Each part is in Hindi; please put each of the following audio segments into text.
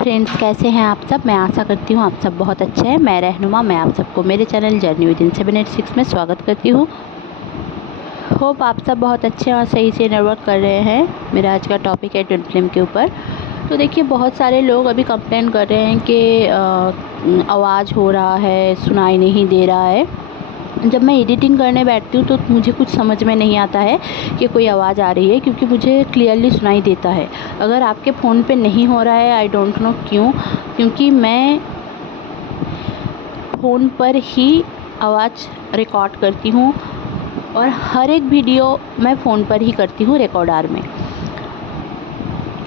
फ्रेंड्स, कैसे हैं आप सब। मैं आशा करती हूँ आप सब बहुत अच्छे हैं। मैं रहनुमा, मैं आप सबको मेरे चैनल जर्नी विदिन 786 में स्वागत करती हूँ। होप आप सब बहुत अच्छे और सही से नेटवर्क कर रहे हैं। मेरा आज का टॉपिक है ट्विन फ्लेम के ऊपर। तो देखिए, बहुत सारे लोग अभी कंप्लेन कर रहे हैं कि आवाज़ हो रहा है, सुनाई नहीं दे रहा है। जब मैं एडिटिंग करने बैठती हूँ तो मुझे कुछ समझ में नहीं आता है कि कोई आवाज़ आ रही है, क्योंकि मुझे क्लियरली सुनाई देता है। अगर आपके फ़ोन पे नहीं हो रहा है, आई डोंट नो क्यों, क्योंकि मैं फ़ोन पर ही आवाज़ रिकॉर्ड करती हूँ और हर एक वीडियो मैं फ़ोन पर ही करती हूँ रिकॉर्डर में।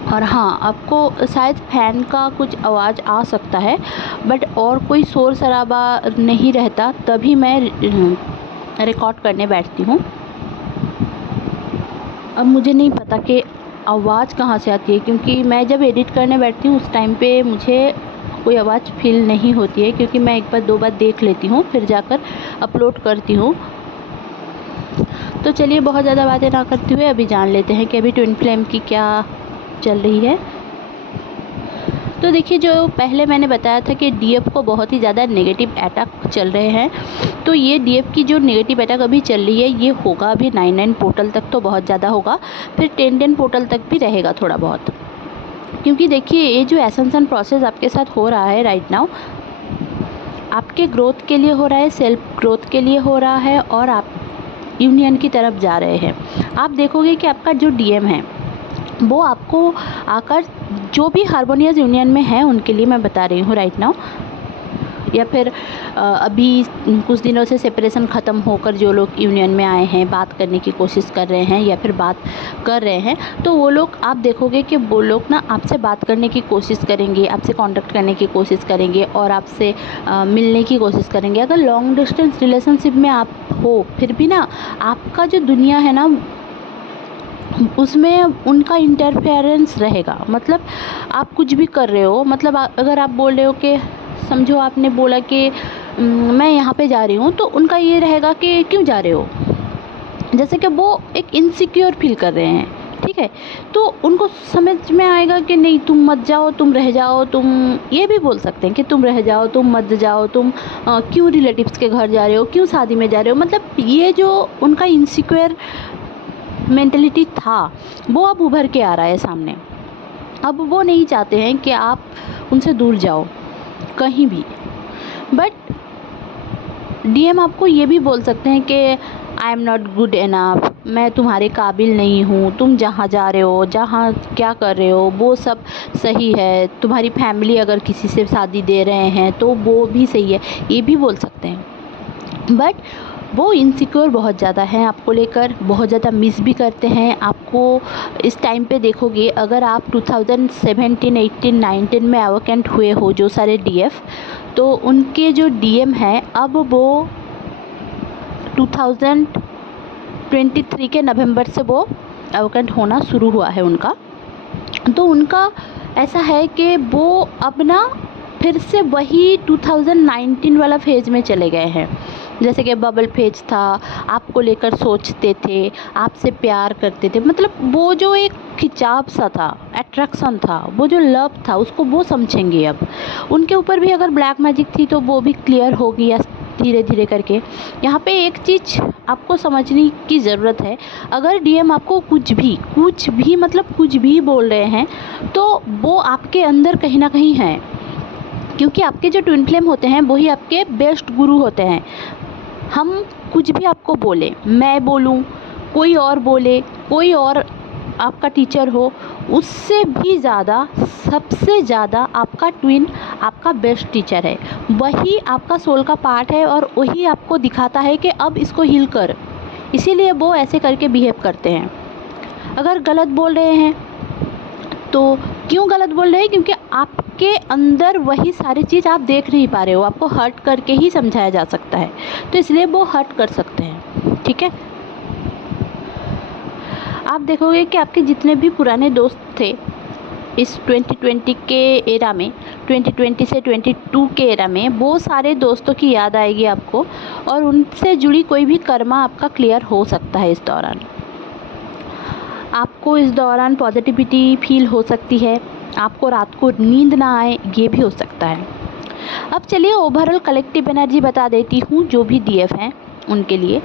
और हाँ, आपको शायद फ़ैन का कुछ आवाज़ आ सकता है, बट और कोई शोर शराबा नहीं रहता, तभी मैं रिकॉर्ड करने बैठती हूँ। अब मुझे नहीं पता कि आवाज़ कहाँ से आती है, क्योंकि मैं जब एडिट करने बैठती हूँ उस टाइम पे मुझे कोई आवाज़ फील नहीं होती है, क्योंकि मैं एक बार दो बार देख लेती हूँ फिर जाकर अपलोड करती हूँ। तो चलिए, बहुत ज़्यादा बातें ना करते हुए अभी जान लेते हैं कि अभी ट्विन फ्लेम की क्या चल रही है। तो देखिए, जो पहले मैंने बताया था कि डीएफ को बहुत ही ज़्यादा नेगेटिव अटैक चल रहे हैं, तो ये डीएफ की जो नेगेटिव अटैक अभी चल रही है ये होगा अभी 9 पोर्टल तक, तो बहुत ज़्यादा होगा, फिर 10 पोर्टल तक भी रहेगा थोड़ा बहुत। क्योंकि देखिए, ये जो एसेंशन प्रोसेस आपके साथ हो रहा है राइट नाउ, आपके ग्रोथ के लिए हो रहा है, सेल्फ ग्रोथ के लिए हो रहा है, और आप यूनियन की तरफ जा रहे हैं। आप देखोगे कि आपका जो डीएम है वो आपको आकर, जो भी हार्मोनियस यूनियन में है उनके लिए मैं बता रही हूँ राइट नाउ, या फिर अभी कुछ दिनों से सेपरेशन ख़त्म होकर जो लोग यूनियन में आए हैं, बात करने की कोशिश कर रहे हैं या फिर बात कर रहे हैं, तो वो लोग आप देखोगे कि वो लोग ना आपसे बात करने की कोशिश करेंगे, आपसे कांटेक्ट करने की कोशिश करेंगे और आपसे मिलने की कोशिश करेंगे। अगर लॉन्ग डिस्टेंस रिलेशनशिप में आप हो, फिर भी ना आपका जो दुनिया है ना उसमें उनका इंटरफेरेंस रहेगा। मतलब आप कुछ भी कर रहे हो, मतलब अगर आप बोल रहे हो कि, समझो आपने बोला कि मैं यहाँ पे जा रही हूँ, तो उनका ये रहेगा कि क्यों जा रहे हो, जैसे कि वो एक इनसिक्योर फील कर रहे हैं। ठीक है, तो उनको समझ में आएगा कि नहीं, तुम मत जाओ, तुम रह जाओ। तुम ये भी बोल सकते हैं कि तुम रह जाओ, तुम मत जाओ, तुम क्यों रिलेटिव्स के घर जा रहे हो, क्यों शादी में जा रहे हो। मतलब ये जो उनका इनसिक्योर मेंटलिटी था वो अब उभर के आ रहा है सामने। अब वो नहीं चाहते हैं कि आप उनसे दूर जाओ कहीं भी। बट डीएम आपको ये भी बोल सकते हैं कि I am not good enough, मैं तुम्हारे काबिल नहीं हूँ, तुम जहाँ जा रहे हो, जहाँ क्या कर रहे हो वो सब सही है, तुम्हारी फैमिली अगर किसी से शादी दे रहे हैं तो वो भी सही है, ये भी बोल सकते हैं। बट वो इनसिक्योर बहुत ज़्यादा हैं आपको लेकर, बहुत ज़्यादा मिस भी करते हैं आपको। इस टाइम पे देखोगे, अगर आप 2017, 18, 19 में एवोकेंट हुए हो जो सारे डीएफ, तो उनके जो डीएम हैं अब वो 2023 के नवंबर से वो एवोकेंट होना शुरू हुआ है उनका। तो उनका ऐसा है कि वो अब ना फिर से वही 2019 वाला फेज़ में चले गए हैं। जैसे कि बबल फेज था, आपको लेकर सोचते थे, आपसे प्यार करते थे, मतलब वो जो एक खिंचाव सा था, अट्रैक्शन था, वो जो लव था, उसको वो समझेंगे अब। उनके ऊपर भी अगर ब्लैक मैजिक थी तो वो भी क्लियर होगी धीरे धीरे करके। यहाँ पे एक चीज़ आपको समझने की ज़रूरत है, अगर डीएम आपको कुछ भी मतलब कुछ भी बोल रहे हैं, तो वो आपके अंदर कहीं ना कहीं है, क्योंकि आपके जो ट्विन फ्लेम होते हैं वही आपके बेस्ट गुरु होते हैं। हम कुछ भी आपको बोले, मैं बोलूँ, कोई और बोले, कोई और आपका टीचर हो, उससे भी ज़्यादा, सबसे ज़्यादा आपका ट्विन आपका बेस्ट टीचर है। वही आपका सोल का पार्ट है और वही आपको दिखाता है कि अब इसको हील कर। इसीलिए वो ऐसे करके बिहेव करते हैं। अगर गलत बोल रहे हैं तो क्यों गलत बोल रहे हैं, क्योंकि आपके अंदर वही सारी चीज़ आप देख नहीं पा रहे हो, आपको हर्ट करके ही समझाया जा सकता है, तो इसलिए वो हर्ट कर सकते हैं। ठीक है, आप देखोगे कि आपके जितने भी पुराने दोस्त थे इस 2020 के एरा में, 2020 से 22 के एरा में, वो सारे दोस्तों की याद आएगी आपको, और उनसे जुड़ी कोई भी कर्मा आपका क्लियर हो सकता है। इस दौरान आपको, इस दौरान पॉजिटिविटी फील हो सकती है, आपको रात को नींद ना आए, ये भी हो सकता है। अब चलिए ओवरऑल कलेक्टिव एनर्जी बता देती हूँ जो भी डीएफ हैं उनके लिए।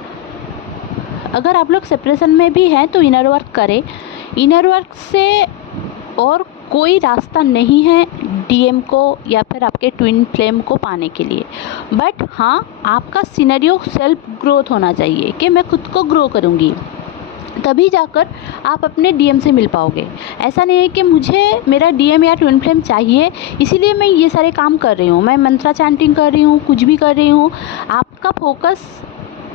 अगर आप लोग सेपरेशन में भी हैं तो इनर वर्क करें। इनर वर्क से और कोई रास्ता नहीं है डीएम को या फिर आपके ट्विन फ्लेम को पाने के लिए। बट हाँ, आपका सिनेरियो सेल्फ ग्रोथ होना चाहिए कि मैं खुद को ग्रो करूँगी, तभी जाकर आप अपने डीएम से मिल पाओगे। ऐसा नहीं है कि मुझे मेरा डीएम या ट्विन फ्लेम चाहिए इसीलिए मैं ये सारे काम कर रही हूँ, मैं मंत्रा चैंटिंग कर रही हूँ, कुछ भी कर रही हूँ। आपका फोकस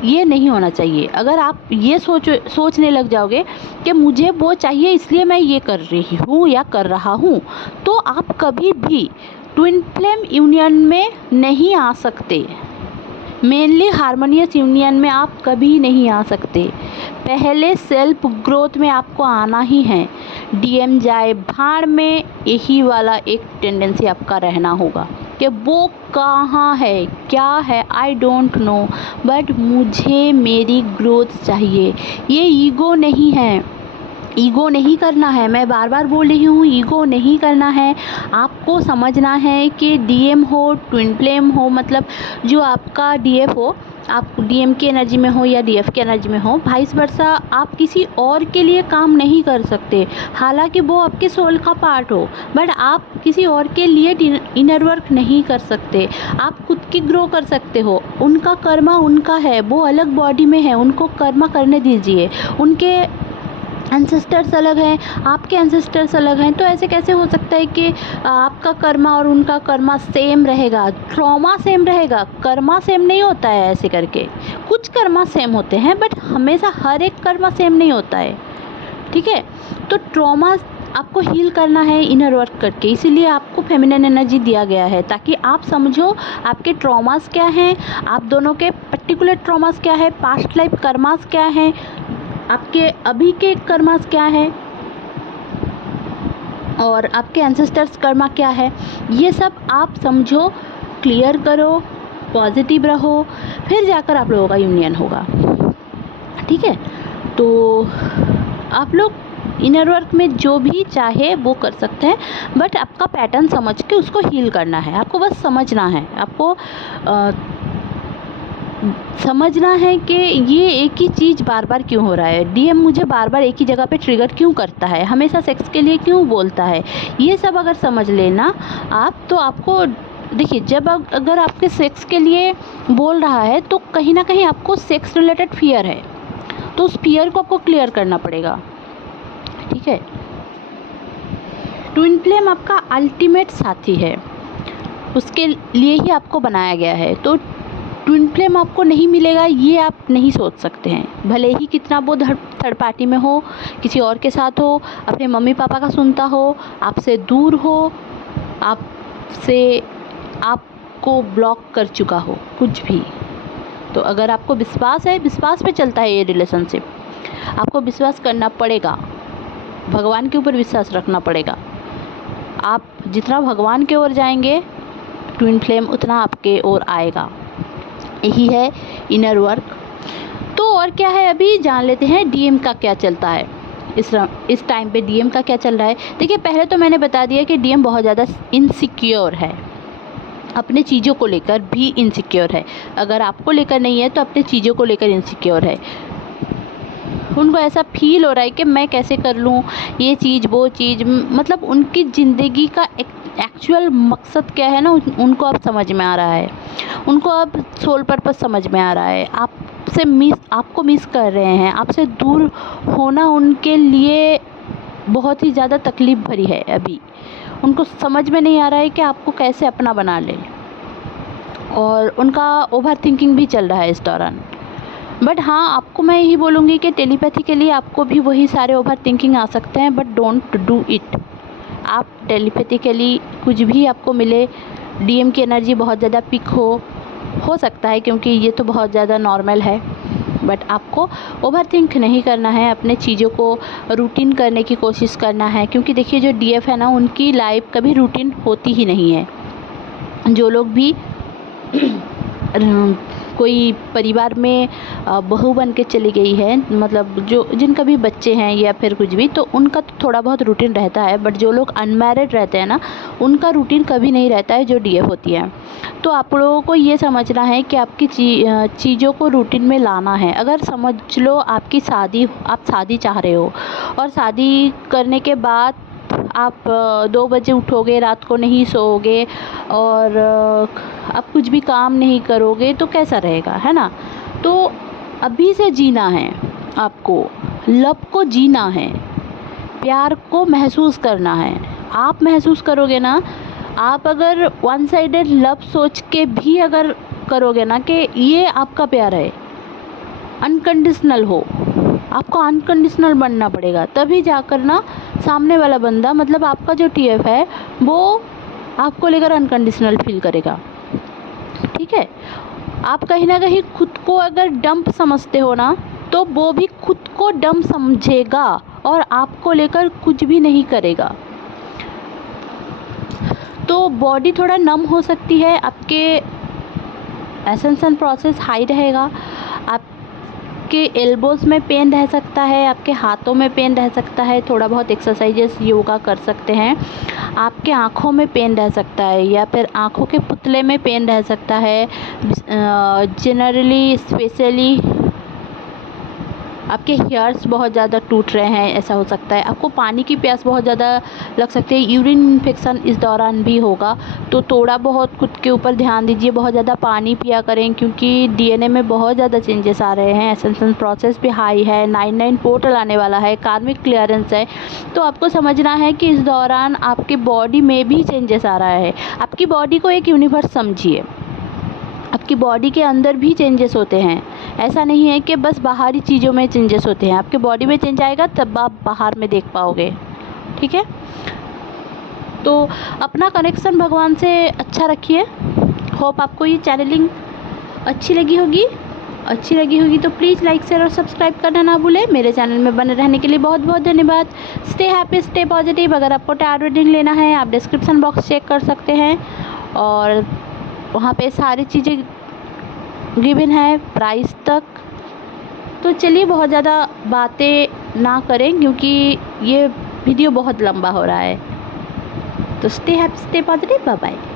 ये नहीं होना चाहिए। अगर आप ये सोचने लग जाओगे कि मुझे वो चाहिए इसलिए मैं ये कर रही हूँ या कर रहा हूँ, तो आप कभी भी ट्विन फ्लेम यूनियन में नहीं आ सकते। मेनली हार्मोनियस यूनियन में आप कभी नहीं आ सकते। पहले सेल्फ ग्रोथ में आपको आना ही है। डीएम जाए भाड़ में, यही वाला एक टेंडेंसी आपका रहना होगा कि वो कहाँ है, क्या है, आई डोंट नो, बट मुझे मेरी ग्रोथ चाहिए। ये ईगो नहीं है, ईगो नहीं करना है। मैं बार बार बोल रही हूँ, ईगो नहीं करना है। आपको समझना है कि डीएम हो, ट्विन फ्लेम हो, मतलब जो आपका डीएफ हो, आप डीएम की एनर्जी में हो या डीएफ की एनर्जी में हो, वाइस वर्सा आप किसी और के लिए काम नहीं कर सकते। हालांकि वो आपके सोल का पार्ट हो, बट आप किसी और के लिए इनर वर्क नहीं कर सकते। आप खुद की ग्रो कर सकते हो। उनका कर्मा उनका है, वो अलग बॉडी में है, उनको कर्मा करने दीजिए। उनके एंसेस्टर्स अलग हैं, आपके एंसेस्टर्स अलग हैं, तो ऐसे कैसे हो सकता है कि आपका कर्मा और उनका कर्मा सेम रहेगा, ट्रॉमा सेम रहेगा, कर्मा सेम नहीं होता है। ऐसे करके कुछ कर्मा सेम होते हैं बट हमेशा हर एक कर्मा सेम नहीं होता है, ठीक है। तो ट्रॉमा आपको हील करना है इनर वर्क करके, इसीलिए आपको फेमिनिन एनर्जी दिया गया है ताकि आप समझो आपके ट्रॉमास क्या हैं, आप दोनों के पर्टिकुलर ट्रॉमास क्या है, पास्ट लाइफ कर्मास क्या हैं, आपके अभी के कर्मास क्या है और आपके एंसेस्टर्स कर्मा क्या है। ये सब आप समझो, क्लियर करो, पॉजिटिव रहो, फिर जाकर आप लोगों का यूनियन होगा, ठीक है। तो आप लोग इनर वर्क में जो भी चाहे वो कर सकते हैं, बट आपका पैटर्न समझ के उसको हील करना है। आपको बस समझना है, आपको समझना है कि ये एक ही चीज़ बार बार क्यों हो रहा है, डीएम मुझे बार बार एक ही जगह पे ट्रिगर क्यों करता है, हमेशा सेक्स के लिए क्यों बोलता है। ये सब अगर समझ लेना आप, तो आपको देखिए, जब अगर आपके सेक्स के लिए बोल रहा है तो कहीं ना कहीं आपको सेक्स रिलेटेड फियर है, तो उस फियर को आपको क्लियर करना पड़ेगा, ठीक है। ट्विन फ्लेम आपका अल्टीमेट साथी है, उसके लिए ही आपको बनाया गया है। तो ट्विन फ्लेम आपको नहीं मिलेगा ये आप नहीं सोच सकते हैं, भले ही कितना वो थर्ड पार्टी में हो, किसी और के साथ हो, अपने मम्मी पापा का सुनता हो, आपसे दूर हो, आपको ब्लॉक कर चुका हो, कुछ भी। तो अगर आपको विश्वास है, विश्वास पे चलता है ये रिलेशनशिप, आपको विश्वास करना पड़ेगा, भगवान के ऊपर विश्वास रखना पड़ेगा। आप जितना भगवान के ओर जाएंगे, ट्विन फ्लेम उतना आपके ओर आएगा। यही है इनर वर्क। तो और क्या है, अभी जान लेते हैं डीएम का क्या चलता है इस टाइम पे। डीएम का क्या चल रहा है, देखिए पहले तो मैंने बता दिया कि डीएम बहुत ज़्यादा इनसिक्योर है, अपने चीज़ों को लेकर भी इनसिक्योर है। अगर आपको लेकर नहीं है तो अपने चीज़ों को लेकर इनसिक्योर है। उनको ऐसा फील हो रहा है कि मैं कैसे कर लूँ ये चीज़ वो चीज़, मतलब उनकी ज़िंदगी का एक्चुअल मकसद क्या है ना, उनको अब समझ में आ रहा है, उनको अब सोल पर्पस समझ में आ रहा है। आपको मिस कर रहे हैं, आपसे दूर होना उनके लिए बहुत ही ज़्यादा तकलीफ़ भरी है। अभी उनको समझ में नहीं आ रहा है कि आपको कैसे अपना बना ले, और उनका ओवर थिंकिंग भी चल रहा है इस दौरान। बट हाँ, आपको मैं यही बोलूँगी कि टेलीपैथी के लिए आपको भी वही सारे ओवर थिंकिंग आ सकते हैं, बट डोंट डू इट। आप टेलीपैथिकली कुछ भी आपको मिले, डीएम की एनर्जी बहुत ज़्यादा पिक हो सकता है, क्योंकि ये तो बहुत ज़्यादा नॉर्मल है, बट आपको ओवर थिंक नहीं करना है, अपने चीज़ों को रूटीन करने की कोशिश करना है। क्योंकि देखिए जो डीएफ है ना, उनकी लाइफ कभी रूटीन होती ही नहीं है। जो लोग भी कोई परिवार में बहू बन के चली गई है, मतलब जो जिनका भी बच्चे हैं या फिर कुछ भी, तो उनका तो थोड़ा बहुत रूटीन रहता है, बट जो लोग अनमैरिड रहते हैं ना, उनका रूटीन कभी नहीं रहता है जो डीएफ होती है। तो आप लोगों को ये समझना है कि आपकी चीज़ों को रूटीन में लाना है। अगर समझ लो आप शादी चाह रहे हो और शादी करने के बाद आप 2 बजे उठोगे, रात को नहीं सोओगे और आप कुछ भी काम नहीं करोगे तो कैसा रहेगा, है ना? तो अभी से जीना है आपको, लव को जीना है, प्यार को महसूस करना है। आप महसूस करोगे ना, आप अगर वन साइडेड लव सोच के भी अगर करोगे ना कि ये आपका प्यार है, अनकंडीशनल हो, आपको अनकंडीशनल बनना पड़ेगा, तभी जाकर ना सामने वाला बंदा, मतलब आपका जो टीएफ है, वो आपको लेकर अनकंडीशनल फील करेगा। ठीक है? आप कहीं ना कहीं खुद को अगर डंप समझते हो ना, तो वो भी खुद को डंप समझेगा और आपको लेकर कुछ भी नहीं करेगा। तो बॉडी थोड़ा नम हो सकती है, आपके एसेंशन प्रोसेस हाई रहेगा, आपके एल्बोज़ में पेन रह सकता है, आपके हाथों में पेन रह सकता है, थोड़ा बहुत एक्सरसाइजेस योगा कर सकते हैं। आपके आँखों में पेन रह सकता है या फिर आँखों के पुतले में पेन रह सकता है। जनरली स्पेशली आपके हेयर्स बहुत ज़्यादा टूट रहे हैं, ऐसा हो सकता है। आपको पानी की प्यास बहुत ज़्यादा लग सकती है, यूरिन इन्फेक्शन इस दौरान भी होगा। तो थोड़ा बहुत खुद के ऊपर ध्यान दीजिए, बहुत ज़्यादा पानी पिया करें, क्योंकि डीएनए में बहुत ज़्यादा चेंजेस आ रहे हैं। एसेंशन प्रोसेस भी हाई है, 9/9 पोर्टल आने वाला है, कार्मिक क्लियरेंस है। तो आपको समझना है कि इस दौरान आपकी बॉडी में भी चेंजेस आ रहा है। आपकी बॉडी को एक यूनिवर्स समझिए, आपकी बॉडी के अंदर भी चेंजेस होते हैं। ऐसा नहीं है कि बस बाहरी चीज़ों में चेंजेस होते हैं, आपके बॉडी में चेंज आएगा तब आप बाहर में देख पाओगे। ठीक है? तो अपना कनेक्शन भगवान से अच्छा रखिए। होप आपको ये चैनलिंग अच्छी लगी होगी तो प्लीज़ लाइक शेयर और सब्सक्राइब करना ना भूलें। मेरे चैनल में बने रहने के लिए बहुत बहुत धन्यवाद। Stay happy, stay positive. अगर आपको टैरो रीडिंग लेना है, आप डिस्क्रिप्शन बॉक्स चेक कर सकते हैं और वहाँ पे सारी चीज़ें गिवन है, प्राइस तक। तो चलिए बहुत ज़्यादा बातें ना करें, क्योंकि ये वीडियो बहुत लंबा हो रहा है। तो stay happy, stay positive, bye bye.